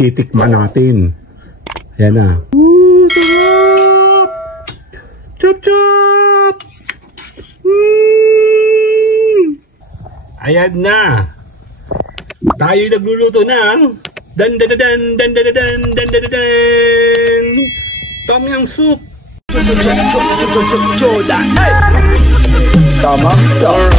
titikman natin. Ayan na. Sarap! Chop chop! Ayan na. Tayo nagluluto ng Tom Yum soup. Tamang soup.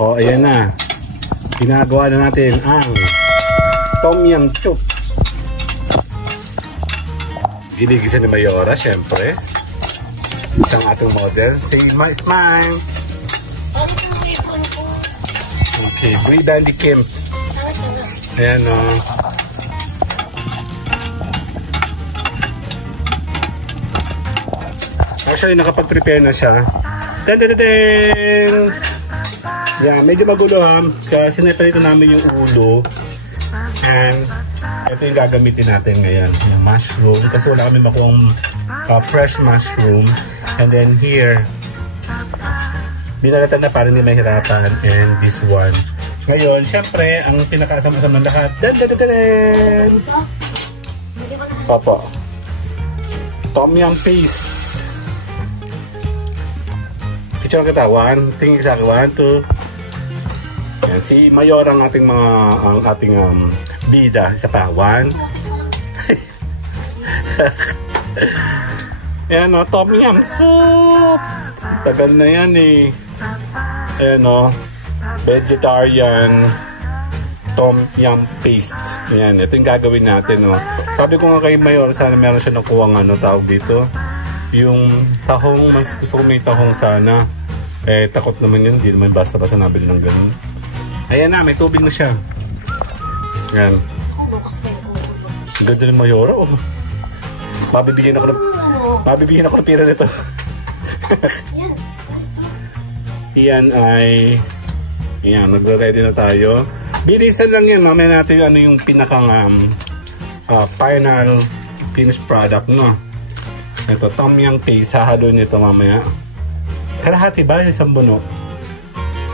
Oh, ayan na. Ginagawa na natin ang Tom Yum soup. Ginigisa ni Mayora, syempre. Isang ating model. Say my smile. Okay, Brie Dandy Kim. Ayan o. Actually, nakapag-prepare na siya. Tadadadang! Yan, medyo magulo ha. Kaya sinepalito namin yung ulo. And ito yung gagamitin natin ngayon. Yung mushroom. Kasi wala kami makuhang fresh mushroom. And then here, binalatan na para hindi mahirapan. And this one. Ngayon, syempre, ang pinakaasam-asam ng lahat. Dan! Papa. Tom Yum paste. Picture kita. Tingin sa akin. 1, 2. Yan, si Mayor ang ating bida. Isa pa. 1. Ayan o, Tom Yum soup. Tagal na yan eh. Ayan o, vegetarian Tom Yum paste. Ayan, ito yung gagawin natin o. Sabi ko nga kay Mayor, sana meron siya nakuha tawag dito. Yung tahong, mas gusto ko may tahong sana. Eh, takot naman yun. Hindi naman basta-basta nabili ng ganun. Ayan na, may tubig na siya. Ayan. Ganda ng Mayora oh. Mabibigyan ako ng pira nito. Yan ay yan, nagre-ready na tayo. Bilisan lang yan. Mamaya natin yung pinakang final finished product no. Ito, Tom Yum paste. Hahalo nito mamaya. Kalahati ba? Isang buno?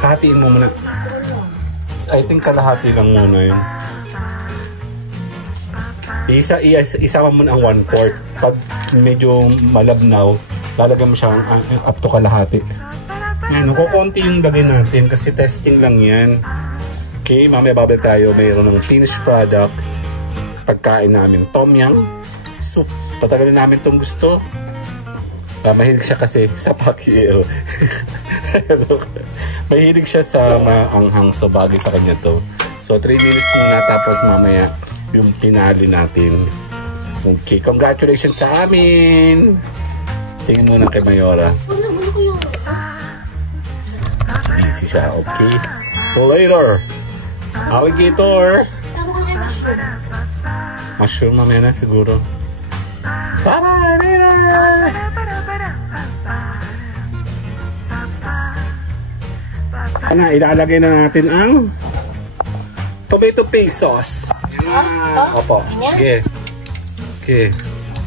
Hahatiin mo muna. I think kalahati lang muna yun. Isama mo na ang 1/4. Pag medyo malabnaw, lalagyan mo siya up to kalahati. Yan, kukunti yung lagay natin kasi testing lang yan. Okay, mamaya babalik tayo. Mayroon ng finished product. Pagkain namin, Tom Yum soup. Patagalin namin itong gusto. Mahilig siya kasi sa pakiyo. Mahilig siya sa maanghang, so bagay sa kanya to. So 3 minutes muna tapos mamaya yung pinali natin. Okay, congratulations sa amin. Tingin muna kay Mayora. Busy siya, okay. So later, alligator. Mushroom mamaya na siguro. Bye-bye later. Ana, ilalagay na natin ang tomato paste sauce. Opo. Okay. Okay.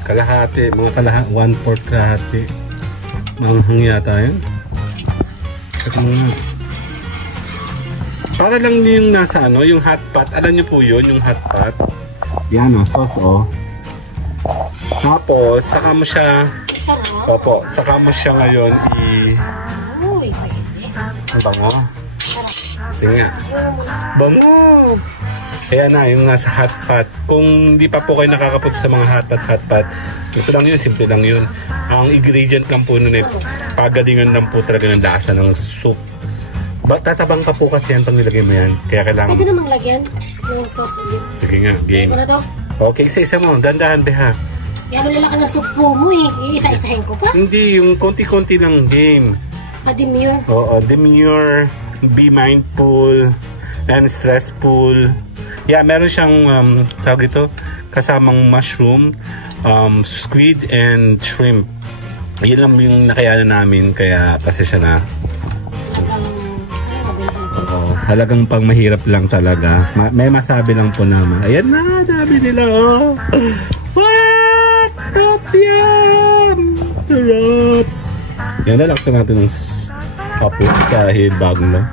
Kalahati, mga kalahati, 1/4 kalahati. Manghang yata yun. Ito muna. Para lang yung nasa yung hot pot. Alam niyo po yun, yung hot pot. Yan o, sauce o. Tapos, saka mo siya. Opo, saka mo siya ngayon Uy, pwede. Ang bango. Tingnan. Bango! Ayan na, yung nasa hot pot. Kung di pa po kayo nakakapunta sa mga hot pot, ito lang yun, simple lang yun. Ang ingredient lang po nun pagalingan lang po talaga ng lasa ng soup. Tatabang ka po kasi yan pang nilagay mo yan. Kaya kailangan... Pwede namang lagyan yung sauce ulit. Sige nga, game. Ano to? Okay, isa-isa mo. Dandahan, beha. Yan ang lalaki ng soup po mo eh. Iisa-isahin ko pa? Hindi, yung konti-konti ng game. Demure. Oo, demure. Be mindful. And stressful. Yeah, meron siyang, tawag ito, kasamang mushroom, squid, and shrimp. Yun lang yung nakayanan namin, kaya pasensya na. Halagang pang mahirap lang talaga. May masabi lang po naman. Ayan na, sabi nila, oh. What? Top Yum! Sarap! Yan na, laksan natin ng kapit kahit bago na.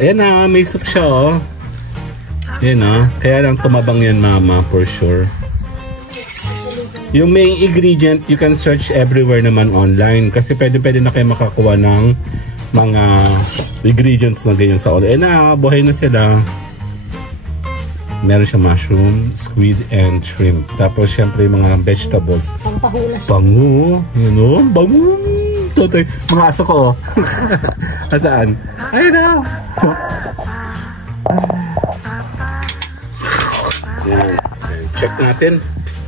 Ayan na, may soup siya oh. Yan ah. Kaya lang tumabang yan mama for sure. Yung main ingredient, you can search everywhere naman online. Kasi pwede na kayo makakuha ng mga ingredients na ganyan sa online. Na, buhay na sila. Meron siya mushroom, squid, and shrimp. Tapos syempre yung mga vegetables. Pampahulas. Bango. You know, bango. Totoy. Mga aso ko oh. Asaan? Ayun na. Yan. Check natin.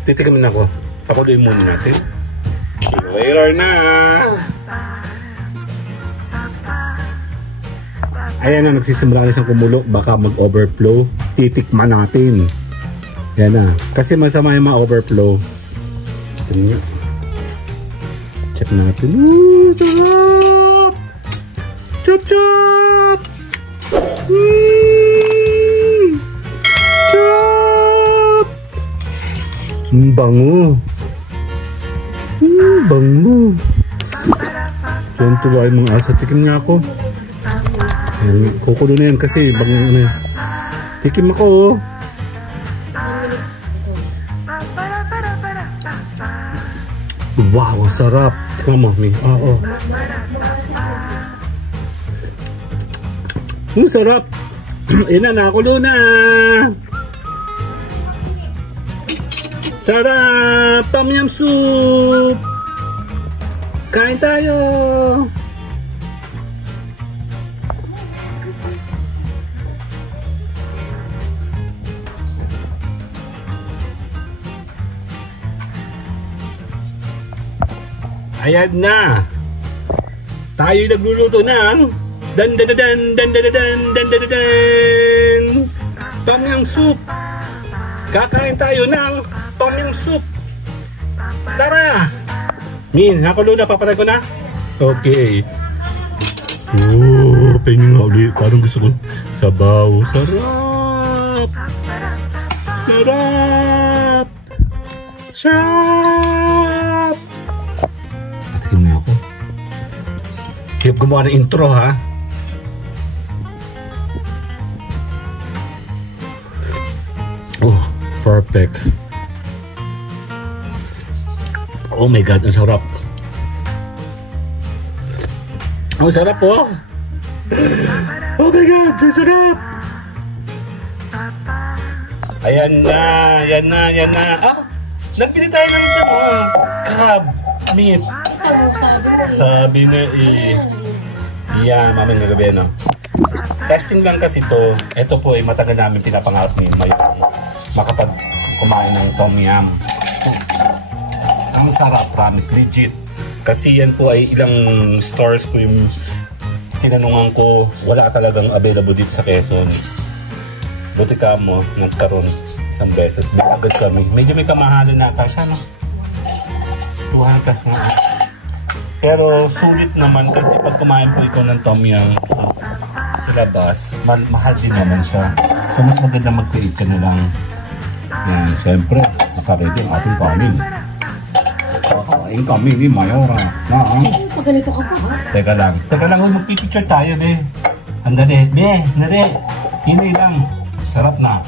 Titigamin ako. Pakuloy muna natin. Okay, later na. Ayan na, nagsisimula na siyang kumulo. Baka mag-overflow. Titikman natin. Yan na. Kasi masama yung ma-overflow. Ito nga. Check natin. Ooh, sarap! Chop chop! Chop! Bango! Bango! Tuwan-tuwa yung mga asa. Tikim nga ako. Kukulo na yan kasi bango na yan. Tikim ako oh. 1 minute. Wow, sarap. Tingnan mo, Mi. Oo. Sarap. Yan na, nakulo na. Sarap. Tom yum soup. Kain tayo. Ayan na. Tayo nagluluto ng Tom yum soup. Kakain tayo ng Tom yum soup. Tara. Min, nakulo na. Papatay ko na. Okay. Oh, pengen nga ulit. Parang gusto ko. Sabaw. Sarap. Sarap. Sarap. Patikin mo ako. Hirap gumawa ng intro ha. Oh, perfect. Oh my God, ang sarap. Ang sarap po. Oh my God, ang sarap. Ayan na, ayan na, ayan na. Ah, nagpili tayo ng crab meat. Sabi na eh. Yan, maming nagabi na. Testing lang kasi to. Ito po ay matagal namin pinapangarap ni Mayo makapag kumain ng tom yum. Ang sarap, promise, legit. Kasi yan po ay ilang stores po yung tinanungan ko, wala talagang available dito sa Quezon. Buti ka mo, nagkaroon isang beses. Agad kami. Medyo may kamahalan na ata siya, no? 200 plus nga. Pero sulit naman kasi pag kumain po ikaw ng tom yum sa labas, mahal din naman siya. So mas maganda mag-create ka na lang. Yan, siyempre, nakaready ang ating kanin. Kakain kami ni Mayora. Pag ganito ka pa ha? Teka lang, magpipicture tayo, be. Andali, be, nari. Hindi lang. Sarap na.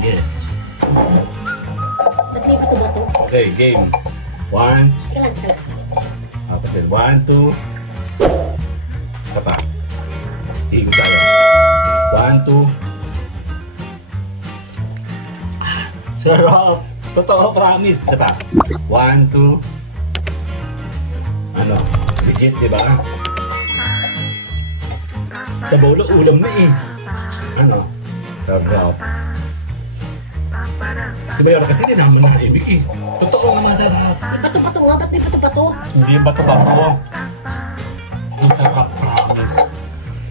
Yeah. Nagpipato-bato. Okay, game. 1. Teka lang. 1, 2. Isa pa. Higop tayo. 1, 2. Sarap. Totoo, promise. Isa pa. 1, 2. Ano? Legit, di ba? Sa bolo, ulam na eh. Ano? Sarap. Si Mayora kasi hindi naman nakaibig eh. Totoo naman sarap. May pato-bato nga. Ba't may pato-bato? Hindi bato-bato. Ang sarap, promise.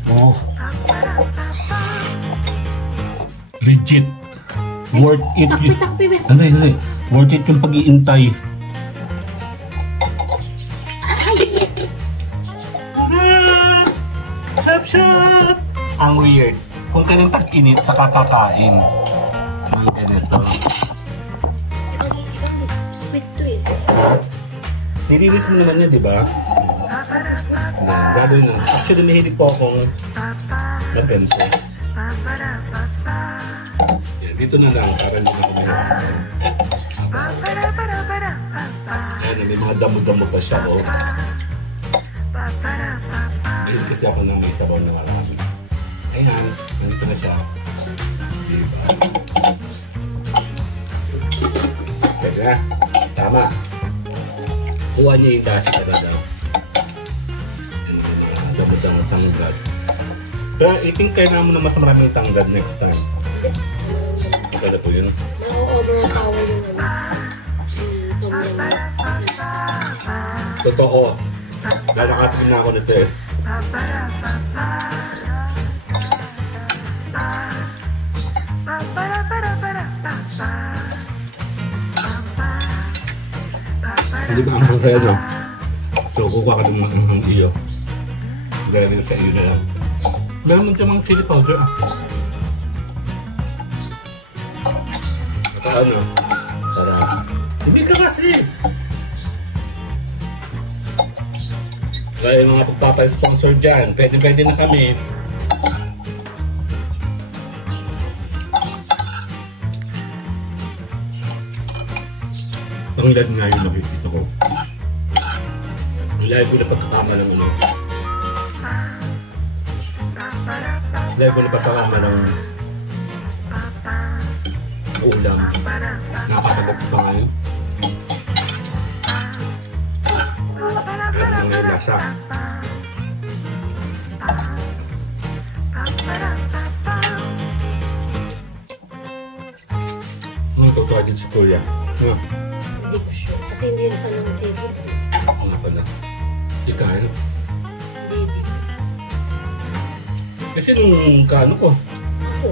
Oh. Legit. Worth it. Takpi, wait. Hindi. Worth it yung pag-iintay. Sarap! Ang weird. Kung kailang tag-init sa kakakain. Ang ganito. Ibang sweet to it. Nilinis mo naman yun, di ba? Gagawin na. Actually, mahilig po akong magganto. Yan, dito na lang para hindi na kami. Ayan, may mga damo-damo pa siya. Oh. Mahilig kasi ako na may sabaw na marami. Ayan, nandito na siya. Diba? Pwede na. Tama. Kuha niya yung dasi talaga. Yan, may mga damo-damo tanggad. Pero itingkay na mo na mas maraming tanggad next time. Okay na po yun. Ma-overpower yung tom yum. Totoo. Lalakatin na ako nito eh. Hindi ba ang kaya no? So kukuha ka ng ang iyo. Gaya nito sa iyo na lang. Meron mo dyan mga chili powder ah. Saka ano? Sarap. Hindi ka kasi! Kaya yung mga pagpapa-sponsor dyan, pwede na kami. Tanglad nga yung nakikita ko. Ilay ko na pagkakama ng ano. Ilay ko na pagkakama ng ulam. Nakakatagok pa ngayon. Ayan ang ngayon lasa. Ang tutwagin si Kuya. Hindi ko sure. Kasi hindi yun fan ng seafoods eh. Ako nga pala. Si Kyle. Hindi. Kasi nung kaano ko. Ako.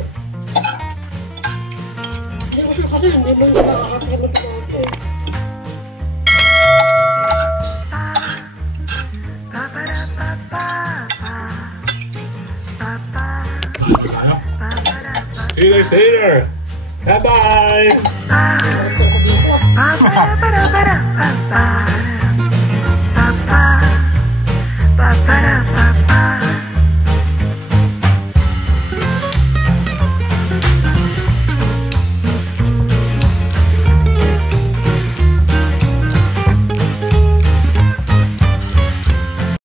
Hindi ko sure kasi hindi mo yung makakatrimot ko ito eh. See you guys later. Bye-bye. Ba-ba-da-ba-da-ba-ba.